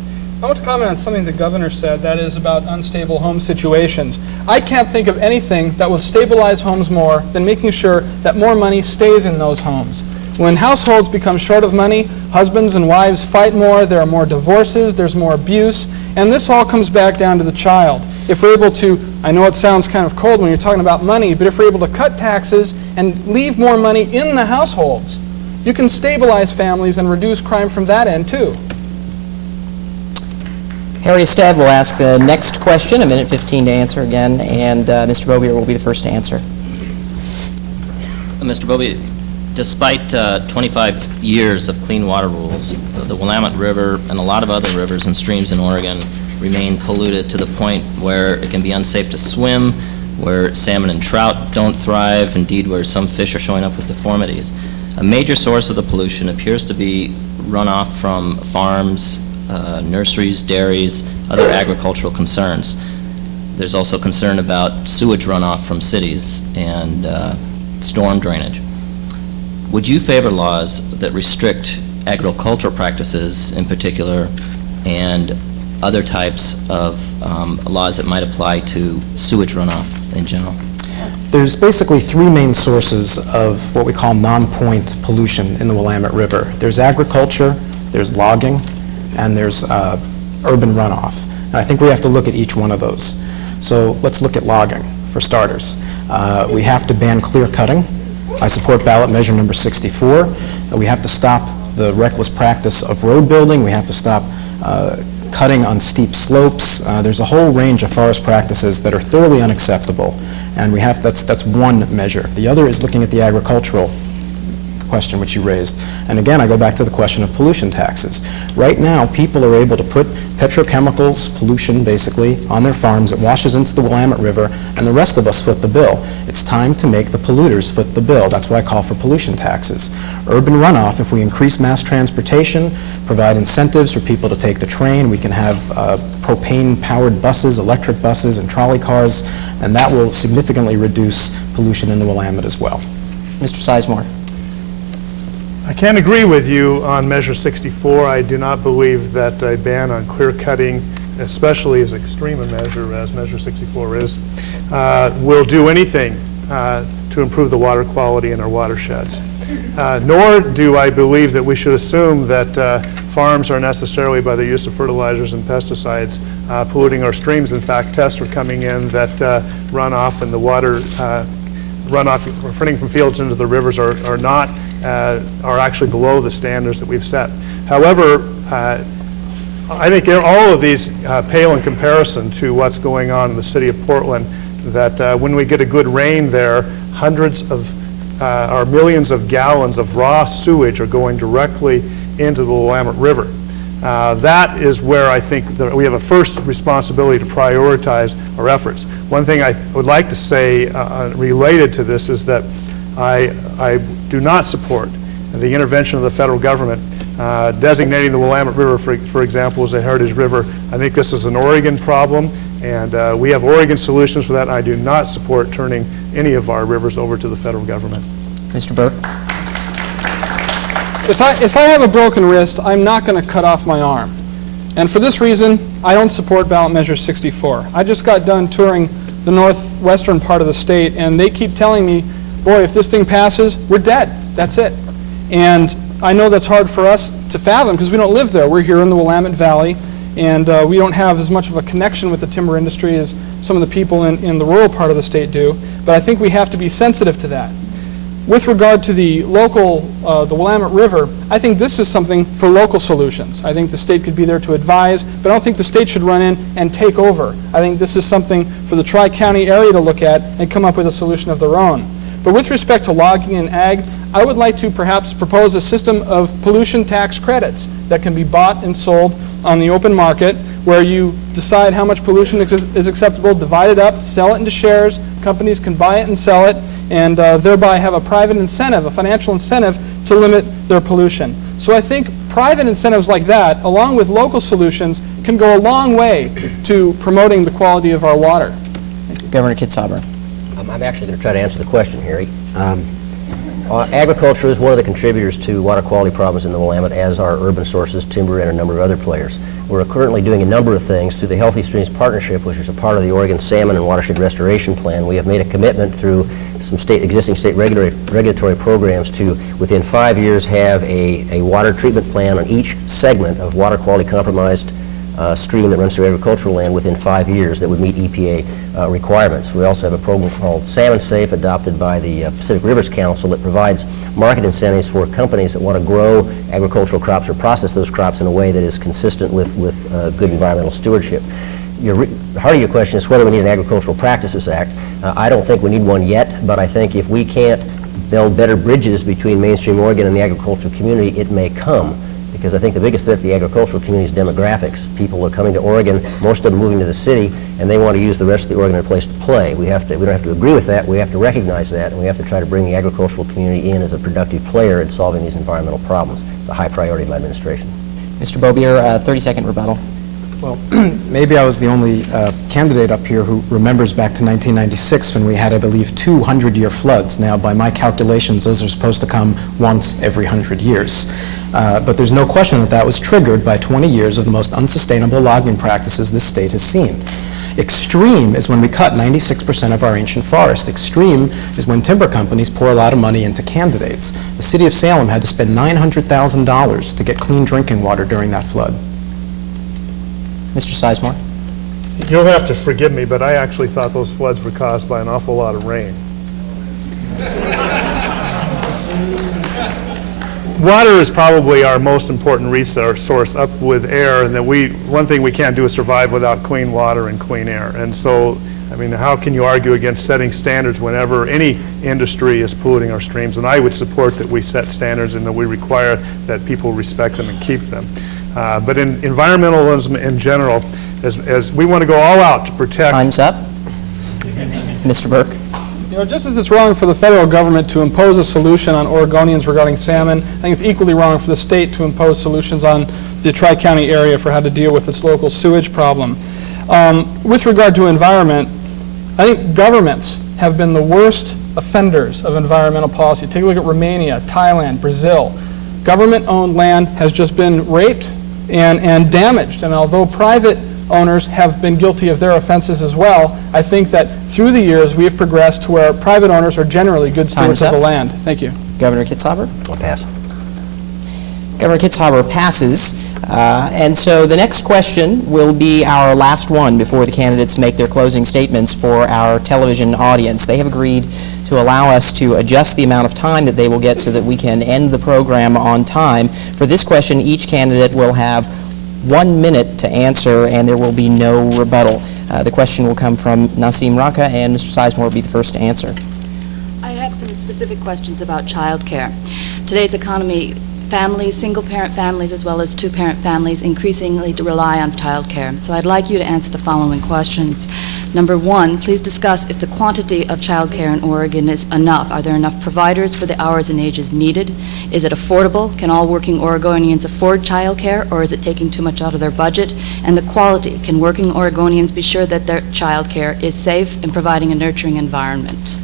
I want to comment on something the governor said, that is about unstable home situations. I can't think of anything that will stabilize homes more than making sure that more money stays in those homes. When households become short of money, husbands and wives fight more, there are more divorces, there's more abuse, and this all comes back down to the child. If we're able to, I know it sounds kind of cold when you're talking about money, but if we're able to cut taxes and leave more money in the households, you can stabilize families and reduce crime from that end too. Harry Stead will ask the next question, 1:15 to answer again, and Mr. Bobier will be the first to answer. Mr. Bobier, despite 25 years of clean water rules, the Willamette River and a lot of other rivers and streams in Oregon remain polluted to the point where it can be unsafe to swim, where salmon and trout don't thrive, indeed where some fish are showing up with deformities. A major source of the pollution appears to be runoff from farms, nurseries, dairies, other agricultural concerns. There's also concern about sewage runoff from cities and storm drainage. Would you favor laws that restrict agricultural practices in particular and other types of laws that might apply to sewage runoff in general? There's basically three main sources of what we call non-point pollution in the Willamette River. There's agriculture, there's logging, and there's urban runoff. And I think we have to look at each one of those. So let's look at logging, for starters. We have to ban clear cutting. I support ballot measure number 64. We have to stop the reckless practice of road building. We have to stop cutting on steep slopes. There's a whole range of forest practices that are thoroughly unacceptable, and that's one measure. The other is looking at the agricultural question which you raised. And again, I go back to the question of pollution taxes. Right now, people are able to put petrochemicals, pollution basically, on their farms. It washes into the Willamette River, and the rest of us foot the bill. It's time to make the polluters foot the bill. That's why I call for pollution taxes. Urban runoff, if we increase mass transportation, provide incentives for people to take the train, we can have propane-powered buses, electric buses, and trolley cars, and that will significantly reduce pollution in the Willamette as well. Mr. Sizemore. I can't agree with you on Measure 64. I do not believe that a ban on clear cutting, especially as extreme a measure as Measure 64 is, will do anything to improve the water quality in our watersheds. Nor do I believe that we should assume that farms are necessarily, by the use of fertilizers and pesticides, polluting our streams. In fact, tests are coming in that runoff and the water runoff running from fields into the rivers are actually below the standards that we've set. However, I think all of these pale in comparison to what's going on in the city of Portland, that when we get a good rain there, hundreds of or millions of gallons of raw sewage are going directly into the Willamette River. That is where I think that we have a first responsibility to prioritize our efforts. One thing I would like to say related to this is that I do not support the intervention of the federal government designating the Willamette River, for example, as a heritage river. I think this is an Oregon problem, and we have Oregon solutions for that, and I do not support turning any of our rivers over to the federal government. Mr. Burke? If I have a broken wrist, I'm not going to cut off my arm. And for this reason, I don't support ballot measure 64. I just got done touring the northwestern part of the state, and they keep telling me, boy, if this thing passes, we're dead. That's it. And I know that's hard for us to fathom because we don't live there. We're here in the Willamette Valley, and we don't have as much of a connection with the timber industry as some of the people in the rural part of the state do. But I think we have to be sensitive to that. With regard to the local, the Willamette River, I think this is something for local solutions. I think the state could be there to advise, but I don't think the state should run in and take over. I think this is something for the Tri-County area to look at and come up with a solution of their own. But with respect to logging and ag, I would like to perhaps propose a system of pollution tax credits that can be bought and sold on the open market, where you decide how much pollution is acceptable, divide it up, sell it into shares, companies can buy it and sell it, and thereby have a private incentive, a financial incentive to limit their pollution. So I think private incentives like that, along with local solutions, can go a long way to promoting the quality of our water. Governor Kitzhaber. I'm actually going to try to answer the question, Harry. Agriculture is one of the contributors to water quality problems in the Willamette, as are urban sources, timber, and a number of other players. We're currently doing a number of things through the Healthy Streams Partnership, which is a part of the Oregon Salmon and Watershed Restoration Plan. We have made a commitment through some existing state regulatory programs to, within 5 years, have a water treatment plan on each segment of water quality compromised stream that runs through agricultural land within 5 years that would meet EPA requirements. We also have a program called Salmon Safe, adopted by the Pacific Rivers Council, that provides market incentives for companies that want to grow agricultural crops or process those crops in a way that is consistent with good environmental stewardship. The heart of your question is whether we need an Agricultural Practices Act. I don't think we need one yet, but I think if we can't build better bridges between mainstream Oregon and the agricultural community, it may come. Because I think the biggest threat to the agricultural community is demographics. People are coming to Oregon, most of them moving to the city, and they want to use the rest of the Oregon as a place to play. We don't have to agree with that, we have to recognize that, and we have to try to bring the agricultural community in as a productive player in solving these environmental problems. It's a high priority of my administration. Mr. Bobier, 30-second rebuttal. Well, maybe I was the only candidate up here who remembers back to 1996 when we had, I believe, 200-year floods. Now, by my calculations, those are supposed to come once every 100 years. But there's no question that that was triggered by 20 years of the most unsustainable logging practices this state has seen. Extreme is when we cut 96% of our ancient forest. Extreme is when timber companies pour a lot of money into candidates. The city of Salem had to spend $900,000 to get clean drinking water during that flood. Mr. Sizemore. You'll have to forgive me, but I actually thought those floods were caused by an awful lot of rain. Water is probably our most important resource source, up with air, and that one thing we can't do is survive without clean water and clean air. And so, I mean, how can you argue against setting standards whenever any industry is polluting our streams? And I would support that we set standards and that we require that people respect them and keep them. But in environmentalism in general, as we want to go all out to protect... Time's up. Mr. Burke. You know, just as it's wrong for the federal government to impose a solution on Oregonians regarding salmon, I think it's equally wrong for the state to impose solutions on the Tri-County area for how to deal with its local sewage problem. With regard to environment, I think governments have been the worst offenders of environmental policy. Take a look at Romania, Thailand, Brazil. Government-owned land has just been raped and damaged, and although private owners have been guilty of their offenses as well, I think that through the years we have progressed to where private owners are generally good stewards of the land. Thank you. Governor Kitzhaber? I'll pass. Governor Kitzhaber passes. And so the next question will be our last one before the candidates make their closing statements for our television audience. They have agreed to allow us to adjust the amount of time that they will get so that we can end the program on time. For this question, each candidate will have 1 minute to answer, and there will be no rebuttal. The question will come from Nasim Raka, and Mr. Sizemore will be the first to answer. I have some specific questions about childcare. Today's economy, families, single-parent families, as well as two-parent families, increasingly rely on childcare. So I'd like you to answer the following questions. Number one, please discuss if the quantity of childcare in Oregon is enough. Are there enough providers for the hours and ages needed? Is it affordable? Can all working Oregonians afford childcare, or is it taking too much out of their budget? And the quality, can working Oregonians be sure that their childcare is safe and providing a nurturing environment?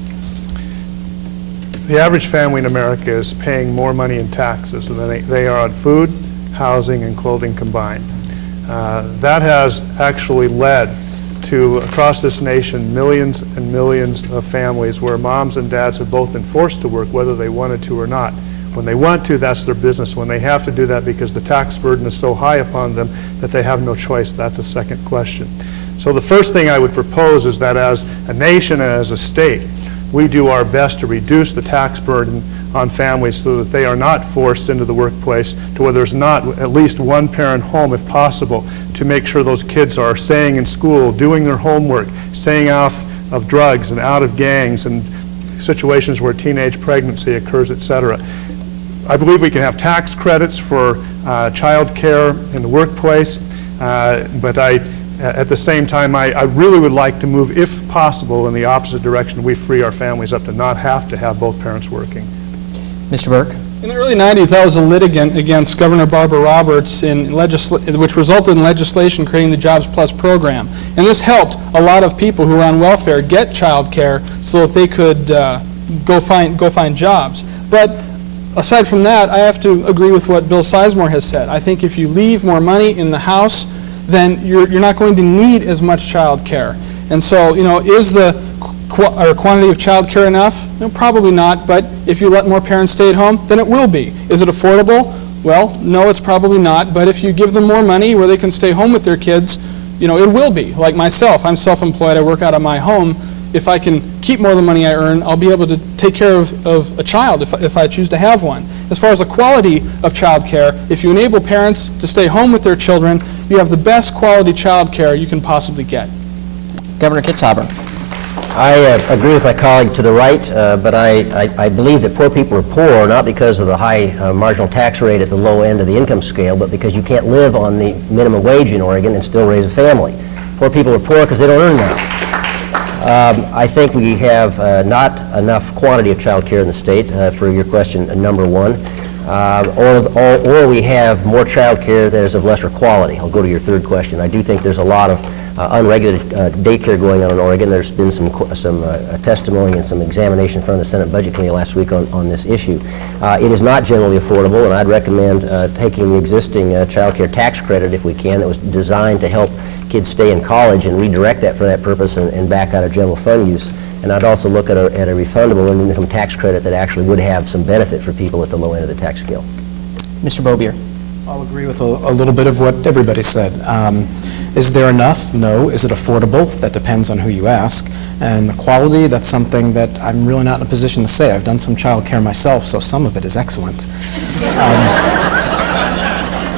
The average family in America is paying more money in taxes than they are on food, housing, and clothing combined. That has actually led to, across this nation, millions and millions of families where moms and dads have both been forced to work whether they wanted to or not. When they want to, that's their business. When they have to do that because the tax burden is so high upon them that they have no choice, that's a second question. So the first thing I would propose is that as a nation and as a state, we do our best to reduce the tax burden on families so that they are not forced into the workplace, to where there's not at least one parent home if possible, to make sure those kids are staying in school, doing their homework, staying off of drugs and out of gangs and situations where teenage pregnancy occurs, etc. I believe we can have tax credits for child care in the workplace, but at the same time, I really would like to move, if possible, in the opposite direction. We free our families up to not have to have both parents working. Mr. Burke? In the early 90s, I was a litigant against Governor Barbara Roberts, which resulted in legislation creating the Jobs Plus program. And this helped a lot of people who were on welfare get child care so that they could go find jobs. But aside from that, I have to agree with what Bill Sizemore has said. I think if you leave more money in the house, then you're not going to need as much child care. And so, is the quantity of child care enough? No, probably not, but if you let more parents stay at home, then it will be. Is it affordable? Well, no, it's probably not, but if you give them more money where they can stay home with their kids, it will be. Like myself, I'm self-employed, I work out of my home. If I can keep more of the money I earn, I'll be able to take care of a child if I choose to have one. As far as the quality of child care, if you enable parents to stay home with their children, you have the best quality child care you can possibly get. Governor Kitzhaber? I agree with my colleague to the right, but I believe that poor people are poor not because of the high marginal tax rate at the low end of the income scale, but because you can't live on the minimum wage in Oregon and still raise a family. Poor people are poor because they don't earn that. I think we have not enough quantity of child care in the state, for your question number one, or we have more child care that is of lesser quality. I'll go to your third question. I do think there's a lot of unregulated daycare going on in Oregon. There's been some testimony and some examination in front of the Senate Budget Committee last week on this issue. It is not generally affordable, and I'd recommend taking the existing child care tax credit, if we can, that was designed to help kids stay in college, and redirect that for that purpose and back out of general fund use. And I'd also look at a refundable income tax credit that actually would have some benefit for people at the low end of the tax scale. Mr. Bobier? I'll agree with a little bit of what everybody said. Is there enough? No. Is it affordable? That depends on who you ask. And the quality, that's something that I'm really not in a position to say. I've done some child care myself, so some of it is excellent.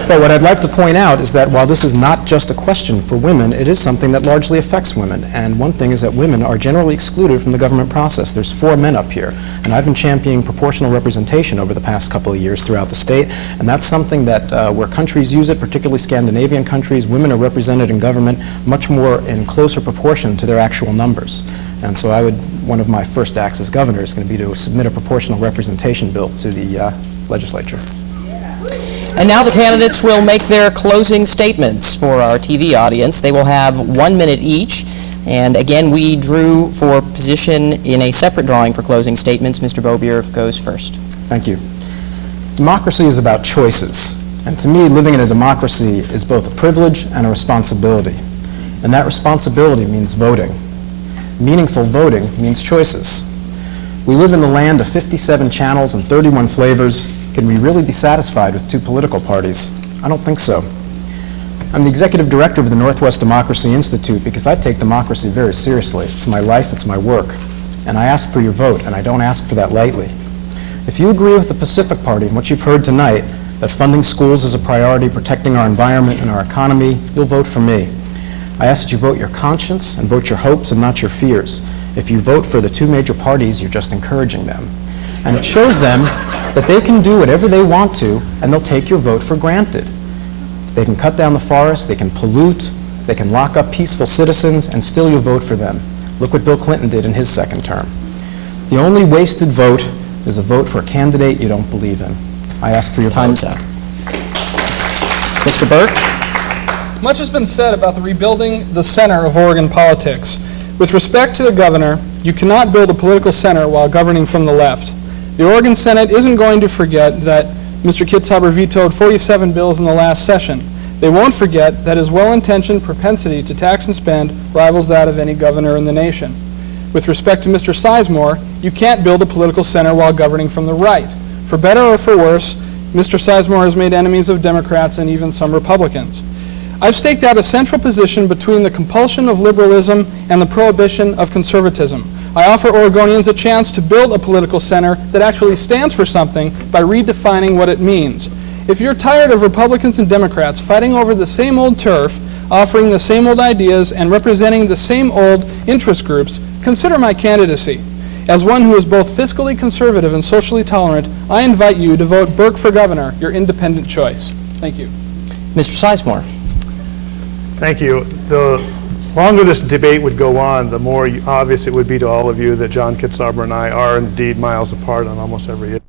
But what I'd like to point out is that while this is not just a question for women, it is something that largely affects women. And one thing is that women are generally excluded from the government process. There's 4 men up here, and I've been championing proportional representation over the past couple of years throughout the state, and that's something that where countries use it, particularly Scandinavian countries, women are represented in government much more in closer proportion to their actual numbers. And so one of my first acts as governor is going to be to submit a proportional representation bill to the legislature. And now the candidates will make their closing statements for our TV audience. They will have 1 minute each. And again, we drew for position in a separate drawing for closing statements. Mr. Bobier goes first. Thank you. Democracy is about choices. And to me, living in a democracy is both a privilege and a responsibility. And that responsibility means voting. Meaningful voting means choices. We live in the land of 57 channels and 31 flavors. Can we really be satisfied with 2 political parties? I don't think so. I'm the executive director of the Northwest Democracy Institute because I take democracy very seriously. It's my life, it's my work. And I ask for your vote, and I don't ask for that lightly. If you agree with the Pacific Party and what you've heard tonight, that funding schools is a priority, protecting our environment and our economy, you'll vote for me. I ask that you vote your conscience and vote your hopes and not your fears. If you vote for the two major parties, you're just encouraging them. And it shows them that they can do whatever they want to, and they'll take your vote for granted. They can cut down the forest, they can pollute, they can lock up peaceful citizens, and still you'll vote for them. Look what Bill Clinton did in his second term. The only wasted vote is a vote for a candidate you don't believe in. I ask for your vote. Time's up. Mr. Burke? Much has been said about the rebuilding the center of Oregon politics. With respect to the governor, you cannot build a political center while governing from the left. The Oregon Senate isn't going to forget that Mr. Kitzhaber vetoed 47 bills in the last session. They won't forget that his well-intentioned propensity to tax and spend rivals that of any governor in the nation. With respect to Mr. Sizemore, you can't build a political center while governing from the right. For better or for worse, Mr. Sizemore has made enemies of Democrats and even some Republicans. I've staked out a central position between the compulsion of liberalism and the prohibition of conservatism. I offer Oregonians a chance to build a political center that actually stands for something by redefining what it means. If you're tired of Republicans and Democrats fighting over the same old turf, offering the same old ideas, and representing the same old interest groups, consider my candidacy. As one who is both fiscally conservative and socially tolerant, I invite you to vote Burke for governor, your independent choice. Thank you. Mr. Sizemore? Thank you. The longer this debate would go on, the more obvious it would be to all of you that John Kitzhaber and I are indeed miles apart on almost every issue.